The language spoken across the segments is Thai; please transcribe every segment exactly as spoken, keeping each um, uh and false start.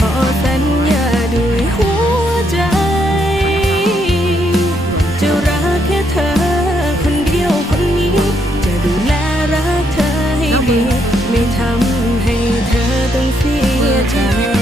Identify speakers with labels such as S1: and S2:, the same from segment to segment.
S1: อสัญญาด้วยหัวใจจะรักแค่เธอคนเดียวคนนี้จะดูแลรักเธอให้ดีไม่ทำให้เธอต้องเสียใจ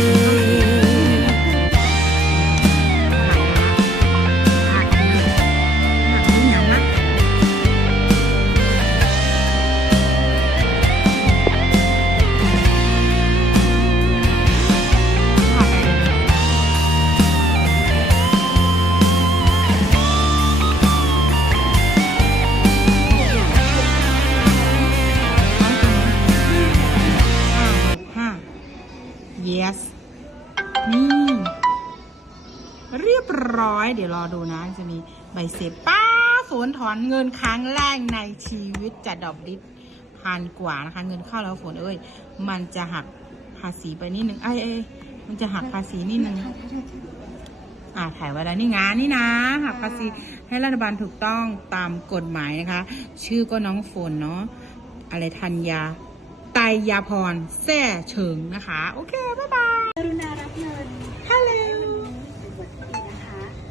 S2: yes นี่เรียบร้อยเดี๋ยวรอดูนะจะมีใบเสร็จป้าฝนถอนเงินครั้งแรกในชีวิตจะดอกดิบพันกว่านะคะเงินเข้าแล้วฝนเอ้ยมันจะหักภาษีไปนิดนึงไอ้ไอ้มันจะหักภาษีนิดนึงอ่าถ่ายไว้แล้วนี่งานนี่นะหักภาษีให้รัฐบาลถูกต้องตามกฎหมายนะคะชื่อก็น้องฝนเนาะอะไรธัญญาไตรยาพรแซ่เฉิงนะคะโอเคบ๊ายบาย
S3: กรุณารับเงิน
S2: ฮัลโหล
S3: เป็นบทที่ดีนะคะ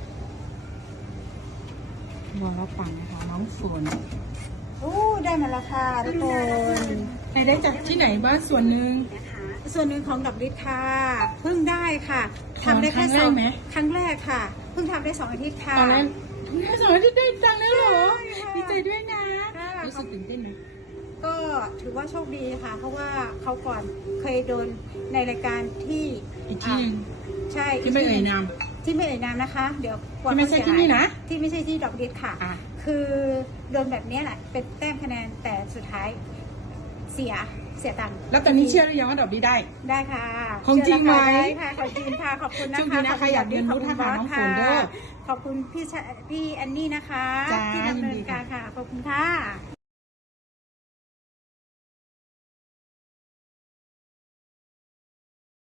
S2: รอรับฟังนะคะน้องฝน
S3: โอ้ได้มาแล้วค่ะทุกคน
S2: ใครได้จากที่ไหนบ้างส่วนหนึ่ง
S3: นะคะ ส่วนหนึ่งของดอกฤทธิ์ค่ะเพิ่งได้ค่ะ
S2: ถอน
S3: ทำได้แค่
S2: ครั้งแร
S3: สอก ง
S2: ไหม
S3: ครั้งแรกค่ะเพิ่งทำได้สองอาทิตย์ค่ะ
S2: ตอนนั้นแค่สองอาทิตย์ได้ตังค์แล้วเหรอ
S3: ใช่ค่ะ
S2: ดีใจด้วยนะ
S3: ค่ะ
S2: รู้สึกตื่นเต้นไหม
S3: ก็ถือว่าโชคดีค่ะ เพราะว่าเขาก่อนเคยโดนในรายการที่
S2: อีกที่หนึ่ง
S3: ใช่
S2: ที่ไม่เอ่ยนาม
S3: ที่ไม่เอ่ยนามนะคะ เดี๋ยวกลัว
S2: ที่ไม่ใช่
S3: เขาเสีย
S2: ที่นี่นะ
S3: หายที่ไม่ใช่ที่ดอกฤทธิ์ค่ะ
S2: อ่ะ
S3: คือโดนแบบนี้แหละเป็นแต้มคะแนนแต่สุดท้ายเสียเสียตังค์
S2: แล้วตอนนี้เชื่อหรือยังว่าดอกดีได้
S3: ได้ค่ะ
S2: ของจริงไหม
S3: เชื่อแล้วค่ะได้ค่ะของจริงค่ะขอบคุณนะ
S2: โชคดี
S3: คะ
S2: นะใครอยากเรียนรู้
S3: ขบคุณ
S2: ทหารน้องฝนเด้อ
S3: ขอบคุณพี่ชะพี่แอนนี่นะคะ
S2: จ้า
S3: ที่ดำเนิ
S2: ยินดี
S3: น
S2: ค่ะ
S3: การค่ะขอบคุณค่ะ